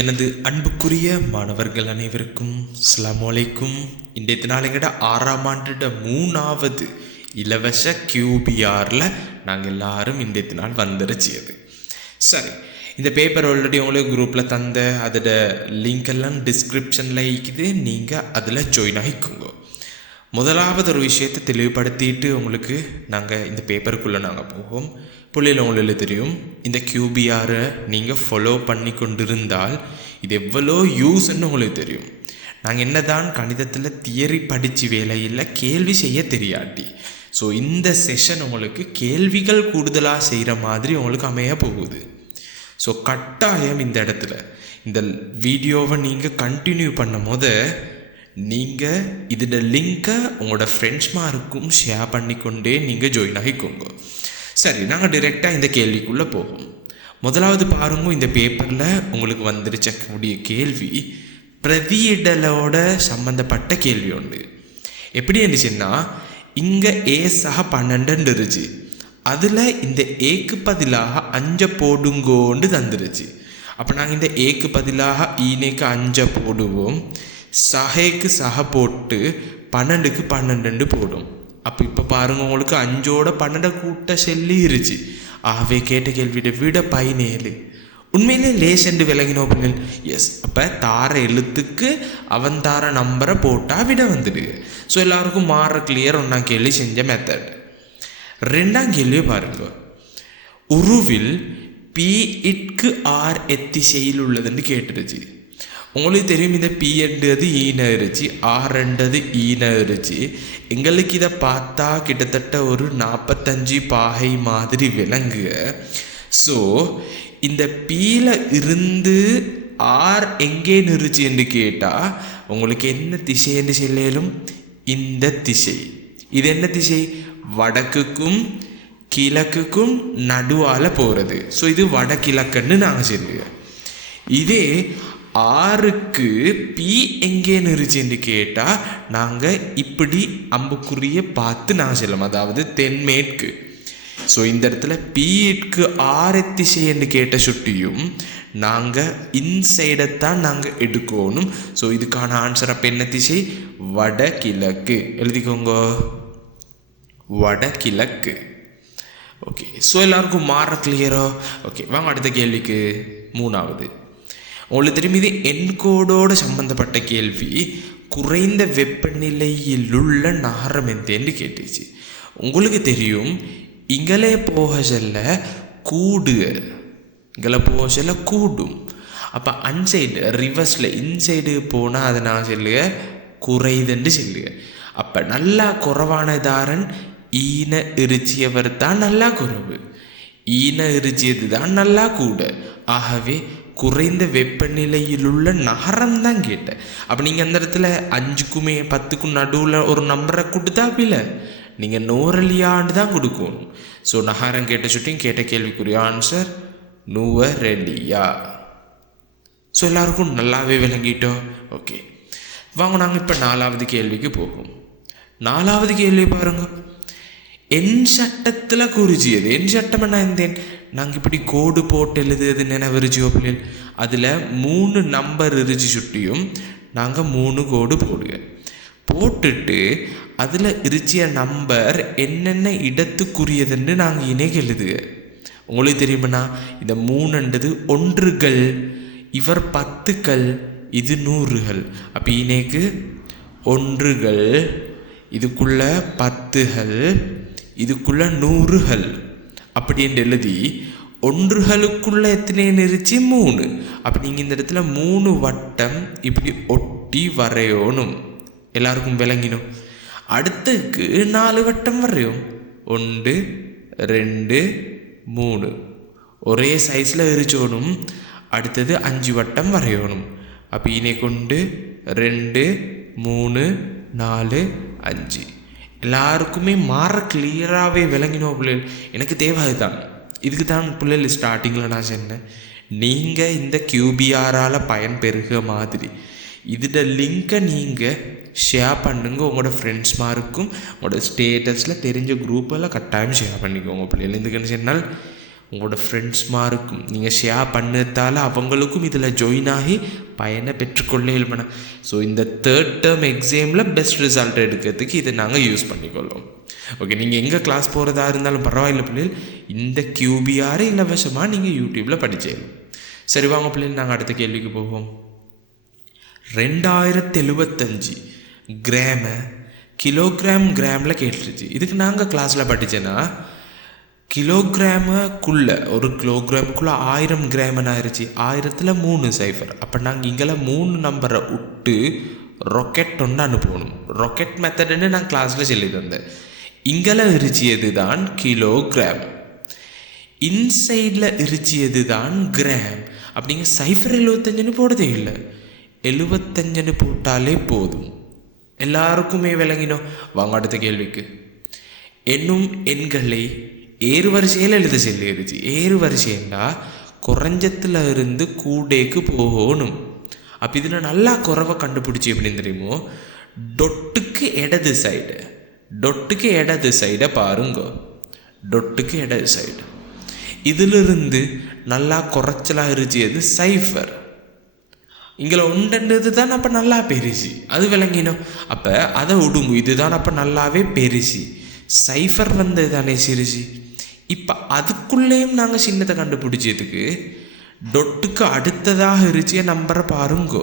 எனது அன்புக்குரிய மாணவர்கள் அனைவருக்கும் அஸ்ஸலாமு அலைக்கும். இன்றைய தினால் எங்கட ஆறாம் ஆண்டுட மூணாவது இலவச கியூபிஆரில் நாங்கள் எல்லாரும் இன்றைய நாள் வந்துருச்சியது சரி இந்த பேப்பர் ஆல்ரெடி உங்களுக்கு குரூப்பில் தந்த அதோட லிங்க் எல்லாம் டிஸ்கிரிப்ஷனில் இருக்குது. நீங்கள் அதில் ஜாயின் ஆகிக்கோங்க. முதலாவது ஒரு விஷயத்தை தெளிவுபடுத்திட்டு உங்களுக்கு நாங்கள் இந்த பேப்பருக்குள்ளே நாங்கள் போவோம். புள்ளியில் உங்களுக்கு தெரியும். இந்த கியூபிஆரை நீங்கள் ஃபாலோ பண்ணி கொண்டிருந்தால் இது எவ்வளோ யூஸ்ன்னு உங்களுக்கு தெரியும். நாங்கள் என்னதான் கணிதத்தில் தியரி படித்து வேலையில் கேள்வி செய்ய தெரியாட்டி ஸோ இந்த செஷன் உங்களுக்கு கேள்விகள் கூடுதலாக செய்கிற மாதிரி உங்களுக்கு அமைய போகுது. ஸோ கட்டாயம் இந்த இடத்துல இந்த வீடியோவை நீங்கள் கண்டினியூ பண்ணும் போது நீங்கள் இதோட லிங்க்கை உங்களோட ஃப்ரெண்ட்ஸ்மாருக்கும் ஷேர் பண்ணிக்கொண்டே நீங்கள் ஜாயின் ஆகிக்கோங்க. சரி நாங்கள் டிரெக்டாக இந்த கேள்விக்குள்ளே போவோம். முதலாவது பாருங்க இந்த பேப்பரில் உங்களுக்கு வந்துருச்சக்கூடிய கேள்வி. பிரதியிடலோட சம்மந்தப்பட்ட கேள்வி உண்டு எப்படி இருந்துச்சுன்னா இங்கே ஏ சக பன்னெண்டுன்னு இருந்துச்சு. அதில் இந்த ஏக்கு பதிலாக அஞ்சை போடுங்கோண்டு தந்துருச்சு. அப்போ நாங்கள் இந்த ஏக்கு பதிலாக ஈனேக்கு அஞ்சை போடுவோம் சகைக்கு சக போட்டு பன்னெண்டுக்கு பன்னெண்டு போடும். அப்போ இப்போ பாருங்க உங்களுக்கு அஞ்சோட பன்னெண்டை கூட்ட செல்லிருச்சு ஆகவே கேட்ட கேள்வியோட விட பதினேழு உண்மையிலே லேசண்டு விளங்கினோம் பிள்ளைகள் எஸ் அப்போ தார எழுத்துக்கு அவன் தார நம்பரை போட்டால் விட வந்துடுது ஸோ எல்லாருக்கும் மாற கிளியர் ஒன்றாம் கேள்வி செஞ்ச மெத்தட் ரெண்டாம் கேள்வியை பாருங்க. உருவில் பி இட்கு ஆர் எத்திசையில் உள்ளதுன்னு கேட்டுருச்சு உங்களுக்கு தெரியும் இந்த பி என்றது e ஈன இருச்சு e ஆர் ஈன இருச்சு எங்களுக்கு இதை பார்த்தா கிட்டத்தட்ட ஒரு நாற்பத்தஞ்சு பாகை மாதிரி விளங்குக ஸோ இந்த பீல இருந்து ஆர் எங்கே நிறுச்சு என்று கேட்டால் உங்களுக்கு என்ன திசை என்று சொல்லும் இந்த திசை. இது என்ன திசை? வடக்குக்கும் கிழக்குக்கும் நடுவால் போகிறது ஸோ இது வடகிழக்குன்னு நாங்கள் சொல்லுவோம். இதே ஆறுக்கு பி எங்கே நிறுச்சின்னு கேட்டால் நாங்கள் இப்படி அம்புக்குறிய பார்த்து நாங்கள் செல்லும் அதாவது தென்மேற்கு ஸோ இந்த இடத்துல பிக்கு ஆறு திசைன்னு கேட்ட சுட்டியும் நாங்கள் இன்சைடைத்தான் நாங்கள் எடுக்கணும். ஸோ இதுக்கான ஆன்சர் அப்போ என்ன திசை? வடகிழக்கு. எழுதிக்கோங்க. வடகிழக்கு. ஓகே ஸோ எல்லாருக்கும் மாற கிளியரோ ஓகே வாங்க அடுத்த கேள்விக்கு. மூணாவது. உங்களுக்கு தெரியும் இது என்கோடோடு சம்பந்தப்பட்ட கேள்வி குறைந்த வெப்பநிலையிலுள்ள நகரம் எந்தேன்னு கேட்டுச்சு. உங்களுக்கு தெரியும் இங்களே போக செல்ல கூடு. இங்கே போக செல்ல கூடும். அப்போ அன்சைடு ரிவர்ஸில் இன்சைடு போனால் அதை நான் சொல்லுக குறைதுன்னு சொல்லுக. அப்போ நல்லா குறவானதாரன் ஈன எரிச்சியவர் தான் நல்லா குறவு. ஈன எரிச்சியது தான் நல்லா கூட. ஆகவே குறைந்த வெப்பநிலையிலுள்ள நகரம் தான் கேட்டேன். அப்போ நீங்கள் அந்த இடத்துல அஞ்சுக்குமே பத்துக்கும் நடுவில் ஒரு நம்பரை கொடுத்தாப்பில்ல நீங்கள் நூறலியாண்டு தான் கொடுக்கணும். ஸோ நகரம் கேட்ட சுட்டியும் கேட்ட கேள்விக்குரிய ஆன்சர் நூவரெலியா ஸோ எல்லாருக்கும் நல்லாவே விளங்கிட்டோம். ஓகே வாங்க நாங்கள் இப்போ நாலாவது கேள்விக்கு போகும். நாலாவது கேள்வி பாருங்க. என் சட்டத்தில் குறிச்சியது என் சட்டம் என்ன இருந்தேன் நாங்கள் இப்படி கோடு போட்டு எழுதுறது நினைவிருச்சியோ பிள்ளைகள் அதில் மூணு நம்பர் இருச்சு சுட்டியும் நாங்கள் மூணு கோடு போடுங்க போட்டுட்டு அதில் இருச்சிய நம்பர் என்னென்ன இடத்துக்குரியதுன்னு நாங்கள் இணைக்கு எழுதுக. உங்களுக்கு தெரியுமாண்ணா? இந்த மூணுன்றது ஒன்றுகள் இவர் பத்துக்கள் இது நூறுகள். அப்போ இணைக்கு ஒன்றுகள் இதுக்குள்ள பத்துகள் இதுக்குள்ள நூறுகள். அப்படின்னு எழுதி ஒன்றுகளுக்குள்ள எத்தனை நெரிச்சு? மூணு. அப்படி நீங்கள் இந்த இடத்துல மூணு வட்டம் இப்படி ஒட்டி வரையணும். எல்லாருக்கும் விளங்கினோம் அடுத்துக்கு நாலு வட்டம் வரையும். ஒன்று ரெண்டு மூணு. ஒரே சைஸில் எரிச்சோணும். அடுத்தது அஞ்சு வட்டம் வரையணும். அப்போ இனை கொண்டு ரெண்டு மூணு நாலு அஞ்சு. எல்லாருக்குமே மாற கிளியராகவே விளங்கினோம் பிள்ளைகள் எனக்கு தேவை அதுதான். இதுக்கு தான் பிள்ளைகள் ஸ்டார்டிங்கில் நான் சொன்னேன். நீங்கள் இந்த கியூபிஆரால் பயன்பெறுக மாதிரி. இதோட லிங்கை நீங்கள் ஷேர் பண்ணுங்க. உங்களோட ஃப்ரெண்ட்ஸ்மாருக்கும் உங்களோட ஸ்டேட்டஸில் தெரிஞ்ச குரூப்பெல்லாம் கட்டாயம் ஷேர் பண்ணிக்கோங்க பிள்ளைகள் இதுக்குன்னு சொன்னால் உங்களோட ஃப்ரெண்ட்ஸ்மாருக்கும் நீங்கள் ஷேர் பண்ணதால் அவங்களுக்கும் இதில் ஜாயின் ஆகி பயனை பெற்றுக்கொள்ள இயல்பன ஸோ இந்த தேர்ட் டேர்ம் எக்ஸாமில் பெஸ்ட் ரிசல்ட் எடுக்கிறதுக்கு இதை நாங்கள் யூஸ் பண்ணிக்கொள்வோம் ஓகே நீங்கள் எங்கே கிளாஸ் போகிறதா இருந்தாலும் பரவாயில்ல பிள்ளைகள். இந்த கியூபிஆரை இலவசமாக நீங்கள் யூடியூப்பில் படிச்சேரும் சரி வாங்க பிள்ளைகள் நாங்கள் அடுத்த கேள்விக்கு போவோம். ரெண்டாயிரத்தி எழுபத்தஞ்சு கிராம கிலோகிராம் கிராமில் கேட்டுருச்சு. இதுக்கு நாங்கள் கிளாஸில் படித்தேன்னா கிலோகிராமுக்குள்ள ஒரு கிலோகிராமுக்குள்ளே ஆயிரம் கிராமன் ஆயிடுச்சு ஆயிரத்தில் மூணு சைஃபர் அப்போ நாங்கள் இங்கே மூணு நம்பரை விட்டு ரொக்கெட் ஒன்று அனுப்பணும். ரொக்கெட் மெத்தடுன்னு நான் கிளாஸில் சொல்லி தந்தேன் இங்கே இருச்சியது தான் கிலோகிராம் இன்சைடில் இருச்சியது தான் கிராம் அப்படிங்க சைஃபர் எழுபத்தஞ்சுன்னு போடுறதே இல்லை. எழுபத்தஞ்சுன்னு போட்டாலே போதும். எல்லாருக்குமே விளங்கினோம். வாங்க அடுத்த கேள்விக்கு. என்னும் எண்களை ஏறு வரிசையில் எழுத சொல்லிருச்சு ஏறு வரிசைன்னா குறைஞ்சத்தில் இருந்து கூடேக்கு போகணும். அப்போ இதில் நல்லா குறவை கண்டுபிடிச்சி எப்படின்னு தெரியுமோ? டொட்டுக்கு இடது சைடு டொட்டுக்கு இடது சைடை பாருங்க. டொட்டுக்கு இடது சைடு இதிலிருந்து நல்லா குறைச்சலாக இருச்சியது சைஃபர் இங்கே உண்டன்றது தான் அப்போ நல்லா பெருசு. அது விளங்கினோம் அப்போ அதை விடுங்க இதுதான் அப்போ நல்லாவே பெருசு. சைஃபர் வந்தது தானே சிறுசி. இப்போ அதுக்குள்ளேயும் நாங்கள் சின்னத்தை கண்டுபிடிச்சதுக்கு டொட்டுக்கு அடுத்ததாக இருச்சிய நம்பரை பாருங்கோ.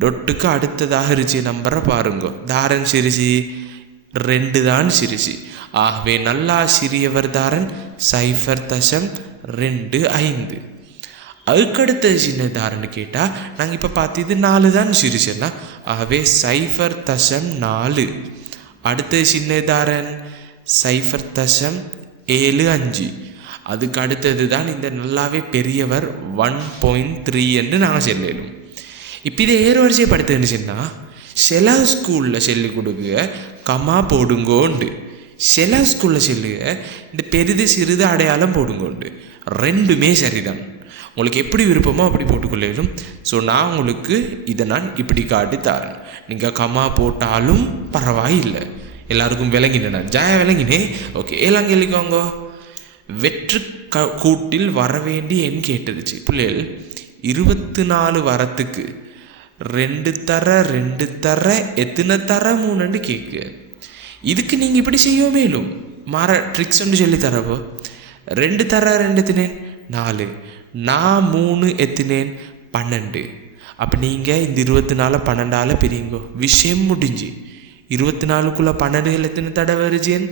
டொட்டுக்கு அடுத்ததாக இருச்சிய நம்பரை பாருங்கோ. தாரன் சிரிசி ரெண்டு தான் சிறுசி. ஆகவே நல்லா சிறியவர் தாரன் சைஃபர் தசம் ரெண்டு ஐந்து. அதுக்கடுத்த சின்னதாரன்னு கேட்டால் நாங்கள் இப்போ பார்த்தது நாலு தான் சிரிச்சேன்னா ஆகவே சைஃபர் தசம் நாலு. அடுத்த சின்னதாரன் சைஃபர் தசம் ஏழு அஞ்சு. அதுக்கு அடுத்தது தான் இந்த நல்லாவே பெரியவர் ஒன் பாயிண்ட் த்ரீ என்று நாங்கள் சொல்லணும் இப்போ இதை ஏறு வரிசையை என்ன சொன்னால் சில ஸ்கூலில் சொல்லி கொடுக்க கமா போடுங்கோண்டு. சில ஸ்கூலில் சொல்லுங்க இந்த பெரிது சிறிது அடையாளம் போடுங்கோண்டு. ரெண்டுமே சரிதான். உங்களுக்கு எப்படி விருப்பமோ அப்படி போட்டுக்கொள்ளும் ஸோ நான் உங்களுக்கு இதை நான் இப்படி காட்டி தரேன். நீங்கள் கமா போட்டாலும் பரவாயில்லை. எல்லாருக்கும் விளங்கினேன் ஜாயா விளங்கினே ஓகே எல்லாம் கேள்விக்கோங்க வெற்று க கூட்டில் வர வேண்டிய எண் கேட்டுருச்சு பிள்ளைகள் இருபத்தி நாலு வரத்துக்கு ரெண்டு தர ரெண்டு தர எத்தனை தர மூணுன்னு கேட்கு. இதுக்கு நீங்கள் இப்படி செய்ய மேலும்? மாற ட்ரிக்ஸ் ஒன்று சொல்லி தரவோ? ரெண்டு தர ரெண்டு தினேன் நாலு. நான் மூணு எத்தினேன்? பன்னெண்டு. அப்போ நீங்கள் இந்த இருபத்தி நாலு பன்னெண்டால் பிரிங்கோ. விஷயம் முடிஞ்சு. இருபத்தி நாலுக்குள்ளே பன்னெண்டு எத்தனை தடவை வருஜேன்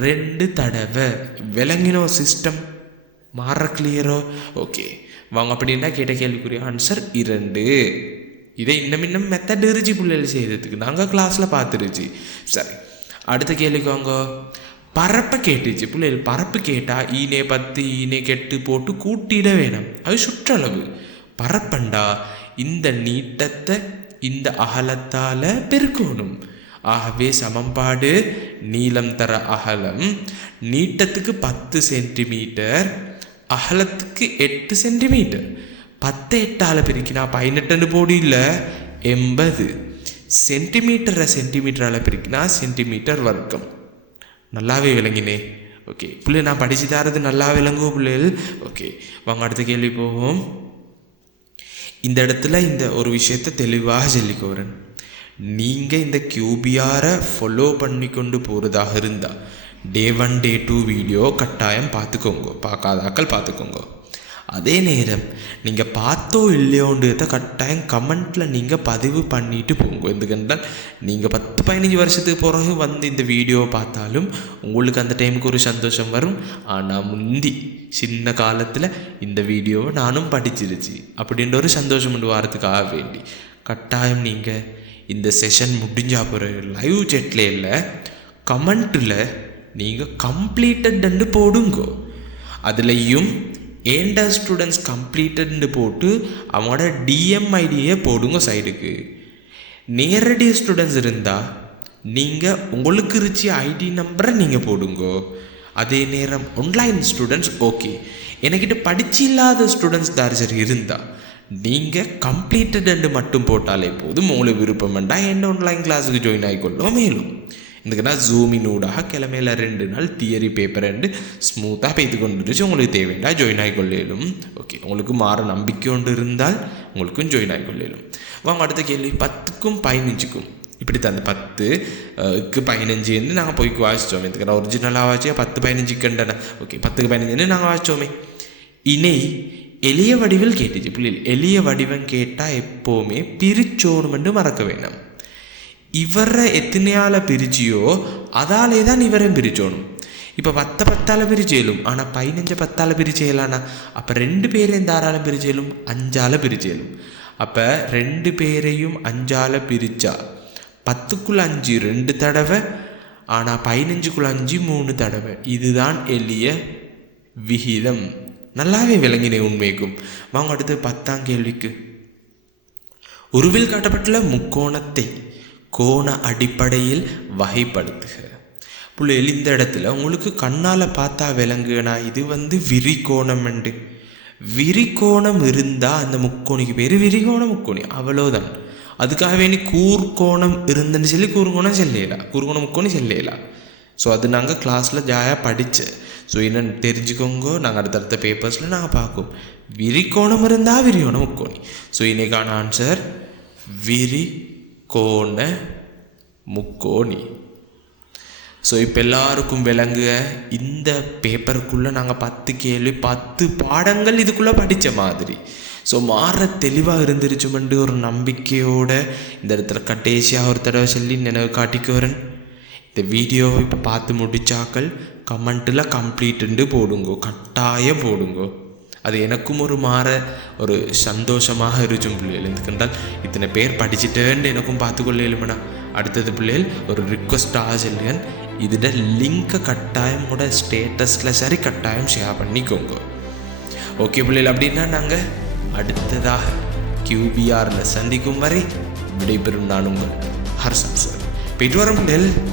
ரெண்டு தடவை. விளங்கினோ சிஸ்டம் மாற கிளியரோ ஓகே வாங்க அப்படின்னா கேட்ட கேள்விக்குரிய ஆன்சர் இரண்டு. இதை இன்னும் இன்னும் மெத்தட் இருச்சு பிள்ளைகள் செய்கிறதுக்கு நாங்கள் கிளாஸில் பார்த்துருச்சு. சரி. அடுத்த கேள்விக்கு வாங்க. பரப்பை கேட்டுச்சு. பிள்ளைகள் பரப்பு கேட்டால் ஈனே பத்து ஈனே கெட்டு போட்டு கூட்டிட வேணும். அது சுற்றளவு. பரப்பண்டா இந்த நீட்டத்தை இந்த அகலத்தால் பெருக்கணும். ஆகவே சமன்பாடு நீளம் தர அகலம். நீட்டத்துக்கு பத்து சென்டிமீட்டர் அகலத்துக்கு எட்டு சென்டிமீட்டர். பத்து எட்டால் பிரிக்கினா பதினெட்டுன்னு போடு இல்லை எண்பது. சென்டிமீட்டரை சென்டிமீட்டரால் பிரிக்கினா சென்டிமீட்டர் வர்க்கம். நல்லாவே விளங்கினே. ஓகே பிள்ளை நான் படித்து தரது நல்லா விளங்கும் பிள்ளைகள். ஓகே வாங்க அடுத்த கேள்வி போவோம். இந்த இடத்துல இந்த ஒரு விஷயத்தை தெளிவாக சொல்லிக்கோறேன். நீங்கள் இந்த கியூபிஆரை ஃபாலோ பண்ணி கொண்டு போகிறதாக இருந்தால் day one day two video கட்டாயம் பார்த்துக்கோங்க பார்க்காதாக்கள் பார்த்துக்கோங்க. அதே நேரம் நீங்கள் பார்த்தோ இல்லையோன்றத கட்டாயம் கமெண்ட்டில் நீங்கள் பதிவு பண்ணிட்டு போங்க. எதுக்கென்றால் நீங்கள் பத்து பதினஞ்சு வருஷத்துக்கு பிறகு வந்து இந்த வீடியோவை பார்த்தாலும் உங்களுக்கு அந்த டைமுக்கு ஒரு சந்தோஷம் வரும். ஆனால் முந்தி சின்ன காலத்தில் இந்த வீடியோவை நானும் படிச்சிருச்சு. அப்படின்ற ஒரு சந்தோஷம் கொண்டு வரதுக்காக வேண்டி. கட்டாயம் நீங்கள் இந்த செஷன் முடிஞ்சா பிறகு லைவ் செட்டில் இல்லை கமெண்ட்டில் நீங்கள் கம்ப்ளீட்டட்ன்னு போடுங்கோ. அதுலேயும் ஏண்டா ஸ்டூடெண்ட்ஸ் கம்ப்ளீட்டட்னு போட்டு அவங்களோட டிஎம் ஐடியை போடுங்க சைடுக்கு நேரடி ஸ்டூடெண்ட்ஸ் இருந்தால் நீங்கள் உங்களுக்கு இருச்சி ஐடி நம்பரை நீங்கள் போடுங்க. அதே நேரம் ஆன்லைன் ஸ்டூடெண்ட்ஸ் ஓகே என்கிட்ட படிச்சு இல்லாத ஸ்டூடெண்ட்ஸ் தாரிசர் இருந்தால் நீங்கள் கம்ப்ளீட்டட் மட்டும் போட்டாலே போதும். உங்களுக்கு விருப்பம் வேண்டாம் என்ன ஆன்லைன் கிளாஸுக்கு ஜாயின் ஆகிக்கொள்ளும் மேலும். இதுக்குன்னா ஜூமின் ஊடாக கிளமையில் ரெண்டு நாள் தியரி பேப்பர் ரெண்டு ஸ்மூத்தாக பெய்து கொண்டுருச்சு உங்களுக்கு தேவைண்டா ஜாயின் ஆகிக்கொள்ளையிலும் ஓகே உங்களுக்கு மாற நம்பிக்கை கொண்டு இருந்தால் உங்களுக்கும் ஜாயின் ஆகிக்கொள்ளையிலும் வாங்க அடுத்த கேள்வி. பத்துக்கும் பதினஞ்சுக்கும். இப்படி தான் பத்துக்கு பத்து க்கு பதினஞ்சுன்னு நாங்கள் போய் வாசித்தோம் இதுக்கு ஒரிஜினலாக வாசிச்சா பத்து பதினஞ்சு கண்டன. ஓகே பத்துக்கு பதினஞ்சுன்னு நாங்கள் வாசித்தோமே இணை எளிய வடிவில் கேட்டுச்சு. பிள்ளைகள் எளிய வடிவம் கேட்டால் எப்போவுமே பிரிச்சோணுமென்று மறக்க வேண்டாம். இவரை எத்தனையால் பிரிச்சியோ அதாலே தான் இவரை பிரிச்சோணும். இப்போ பத்தை பத்தால பிரிச்சேலும் ஆனால் பதினஞ்சு பத்தால பிரிச்சேலானா? அப்போ ரெண்டு பேரையும் தாராளம் பிரிச்சேலும் அஞ்சால பிரிச்சேலும். அப்போ ரெண்டு பேரையும் அஞ்சால் பிரிச்சா? பத்துக்குள்ள அஞ்சு ரெண்டு தடவை. ஆனால் பதினஞ்சுக்குள்ள அஞ்சு மூணு தடவை. இதுதான் எளிய விகிதம். நல்லாவே விளங்கினே உண்மைக்கும் வாங்க அடுத்து பத்தாம் கேள்விக்கு. உருவில் காட்டப்பட்டுள்ள முக்கோணத்தை கோண அடிப்படையில் வகைப்படுத்துக. புள்ள எழுந்த இடத்துல உங்களுக்கு கண்ணால் பார்த்தா விளங்குனா இது வந்து விரிகோணம் உண்டு விரிகோணம் இருந்தால் அந்த முக்கோணிக்கு பேர் விரிகோண முக்கோணி. அவ்வளோதான் அதுக்காக வேண்டி கூர்கோணம் இருந்துன்னு சொல்லி கூர்கோணம் செல்லையிலா? கூர்கோண முக்கோணி செல்லையிலா? ஸோ அது நாங்கள் கிளாஸில் ஜாயாக படித்தேன் ஸோ என்னன்னு தெரிஞ்சுக்கோங்க நாங்கள் அடுத்தடுத்த பேப்பர்ஸில் நாங்கள் பார்க்கும் விரிகோணம் இருந்தால் விரிகோணம் முக்கோணி. ஸோ இன்னைக்கான ஆன்சர் விரி கோண முக்கோணி. ஸோ இப்போ எல்லாருக்கும் விளங்குக இந்த பேப்பருக்குள்ளே நாங்கள் பத்து கேள்வி பத்து பாடங்கள் இதுக்குள்ளே படித்த மாதிரி. ஸோ மாற தெளிவாக இருந்துருச்சுமெண்டு ஒரு நம்பிக்கையோட இந்த இடத்துல கட்டேசியாக ஒரு தடவை சொல்லி நினைவு காட்டிக்கோரன் இந்த வீடியோவை இப்போ பார்த்து முடிச்சாக்கள் கமெண்ட்டில் கம்ப்ளீட்டுண்டு போடுங்கோ கட்டாயம் போடுங்கோ. அது எனக்கும் ஒரு மாற ஒரு சந்தோஷமாக இருக்கும் பிள்ளைகள். எதுக்கென்றால் இத்தனை பேர் படிச்சுட்டேன்னு எனக்கும் பார்த்துக்கொள்ள பார்த்துக்கொள்ளலுமண்ணா அடுத்தது பிள்ளைகள் ஒரு ரிக்வஸ்டாக சொல்லுங்கள் இதோட லிங்கை கட்டாயம் கூட ஸ்டேட்டஸில் சரி கட்டாயம் ஷேர் பண்ணிக்கோங்க. ஓகே பிள்ளைகள் அப்படின்னா நாங்கள் அடுத்ததாக கியூபிஆரில் சந்திக்கும் வரை விடைபெறும் நான் உங்கள் ஹர்ஷம் சார். போயிட்டு வரோம் பிள்ளைகள்